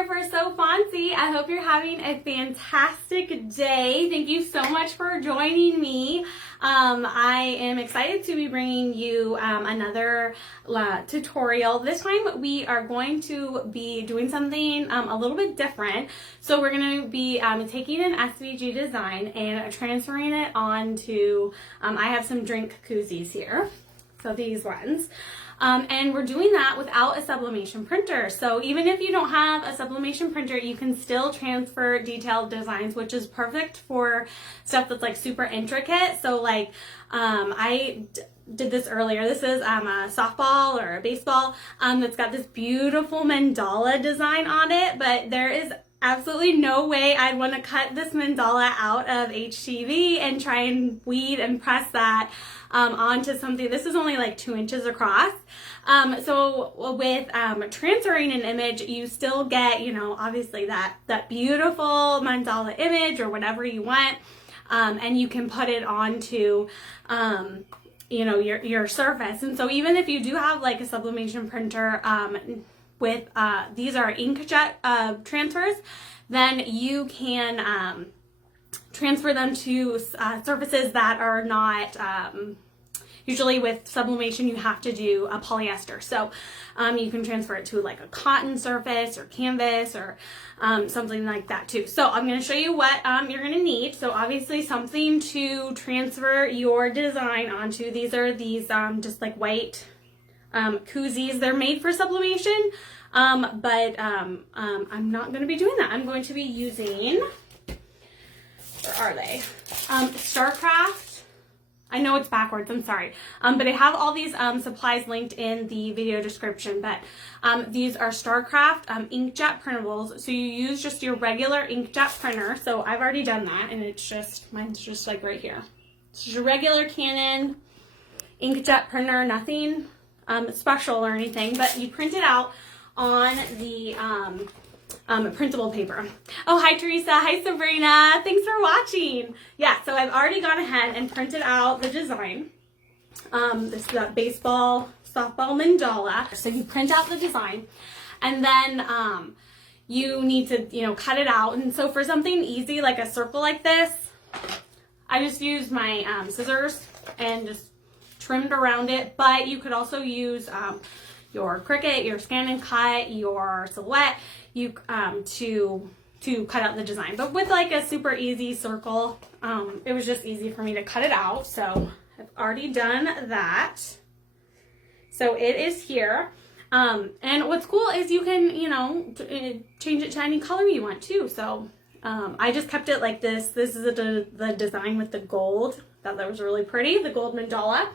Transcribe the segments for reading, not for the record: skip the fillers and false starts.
here for So Fontsy. I hope you're having a fantastic day. Thank you so much for joining me. I am excited to be bringing you another tutorial. This time we are going to be doing something a little bit different. So we're going to be taking an SVG design and transferring it onto, I have some drink koozies here. So these ones. And we're doing that without a sublimation printer. So even if you don't have a sublimation printer, you can still transfer detailed designs, which is perfect for stuff that's like super intricate. So like I did this earlier. This is a softball or a baseball that's got this beautiful mandala design on it, but there is absolutely no way I'd want to cut this mandala out of HTV and try and weed and press that onto something. This is only like 2 inches across. So with transferring an image, you still get, you know, obviously that beautiful mandala image or whatever you want, and you can put it onto you know, your surface. And so even if you do have like a sublimation printer with these are inkjet transfers, then you can transfer them to surfaces that are not, usually with sublimation you have to do a polyester. So you can transfer it to like a cotton surface or canvas or something like that too. So I'm going to show you what you're going to need. So obviously something to transfer your design onto. These are just like white koozies. They're made for sublimation, but I'm not going to be doing that. I'm going to be using, where are they? StarCraft. I know it's backwards, I'm sorry. But I have all these supplies linked in the video description, but these are StarCraft inkjet printables. So you use just your regular inkjet printer. So I've already done that, and it's just, mine's just like right here. It's just a regular Canon inkjet printer, nothing special or anything, but you print it out on the printable paper. Oh, hi Teresa, hi Sabrina, thanks for watching. Yeah, so I've already gone ahead and printed out the design. This is that baseball, softball mandala. So you print out the design, and then you need to, you know, cut it out. And so for something easy like a circle like this, I just used my scissors and just trimmed around it. But you could also use your CRICUT, your scan and cut, your silhouette, you to cut out the design. But with like a super easy circle, it was just easy for me to cut it out. So I've already done that. So it is here. And what's cool is you can, you know, change it to any color you want too. So I just kept it like this. This is the design with the gold. Thought that was really pretty, the gold mandala.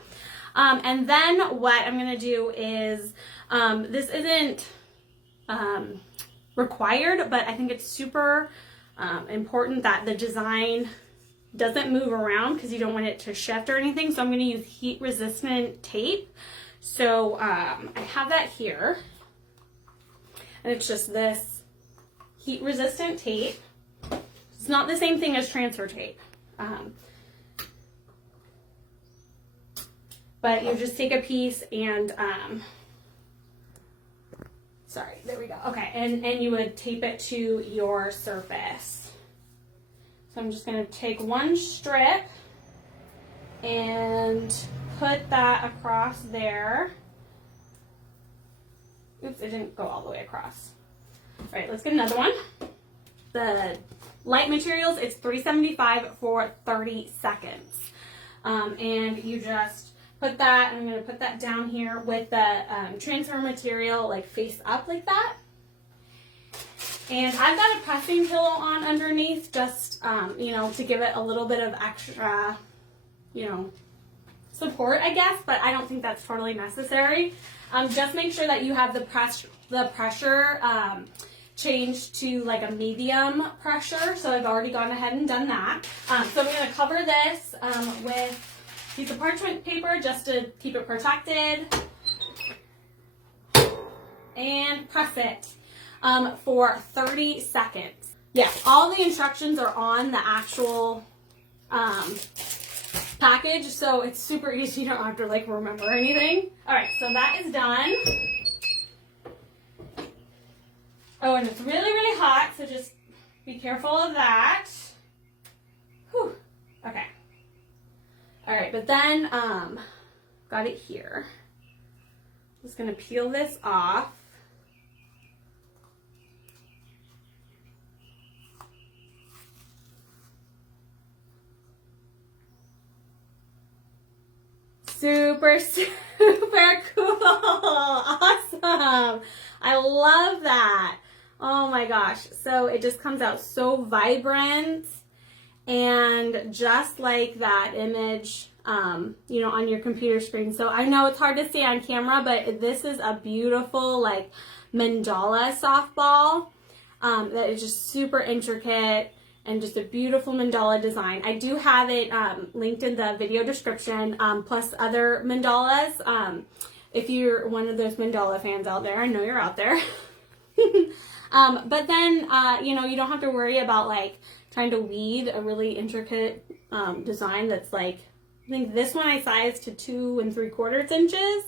And then what I'm going to do is, this isn't required, but I think it's super important that the design doesn't move around because you don't want it to shift or anything. So I'm going to use heat resistant tape. So I have that here, and it's just this heat resistant tape. It's not the same thing as transfer tape. But you just take a piece and, sorry, there we go. Okay, and you would tape it to your surface. So I'm just going to take one strip and put that across there. Oops, it didn't go all the way across. All right, let's get another one. The light materials, it's $3.75 for 30 seconds. And you just put that, I'm going to put that down here with the transfer material like face up like that. And I've got a pressing pillow on underneath just, you know, to give it a little bit of extra, you know, support, I guess, but I don't think that's totally necessary. Just make sure that you have the pressure changed to like a medium pressure. So I've already gone ahead and done that. So I'm going to cover this with piece of parchment paper just to keep it protected, and press it for 30 seconds. Yeah, all the instructions are on the actual package, so it's super easy. You don't have to like remember anything. All right, so that is done. Oh, and it's really, really hot, so just be careful of that. Whew. Okay. All right, but then, got it here. Just gonna peel this off. Super, super cool. Awesome. I love that. Oh my gosh. So it just comes out so vibrant and just like that image, you know, on your computer screen. So I know it's hard to see on camera, but this is a beautiful like mandala softball that is just super intricate and just a beautiful mandala design. I do have it linked in the video description, plus other mandalas. If you're one of those mandala fans out there, I know you're out there. But then, you know, you don't have to worry about like trying to weed a really intricate design that's like, I think this one I sized to 2 3/4 inches.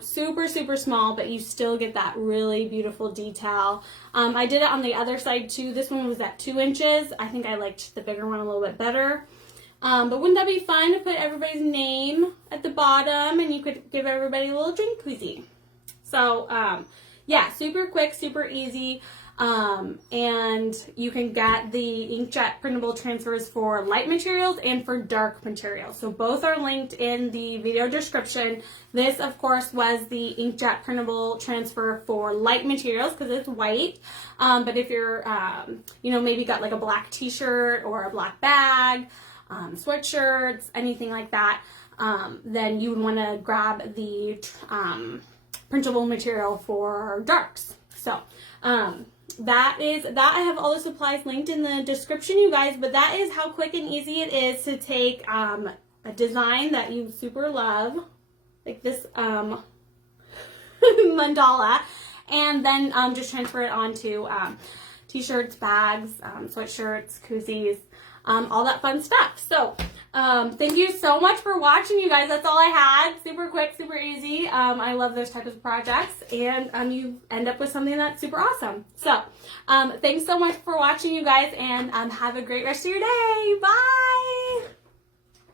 Super, super small, but you still get that really beautiful detail. I did it on the other side too. This one was at 2 inches. I think I liked the bigger one a little bit better. But wouldn't that be fun to put everybody's name at the bottom and you could give everybody a little drink koozie? So, yeah, super quick, super easy. And you can get the Inkjet printable transfers for light materials and for dark materials. So both are linked in the video description. This, of course, was the Inkjet printable transfer for light materials because it's white. But if you're, you know, maybe got like a black t-shirt or a black bag, sweatshirts, anything like that, then you would want to grab the printable material for darks. So, that I have all the supplies linked in the description, you guys, but that is how quick and easy it is to take a design that you super love, like this mandala, and then just transfer it onto t-shirts, bags, sweatshirts, koozies, all that fun stuff. So thank you so much for watching, you guys. That's all I had. Super quick, super easy. I love those types of projects, and you end up with something that's super awesome. So thanks so much for watching, you guys, and have a great rest of your day. Bye.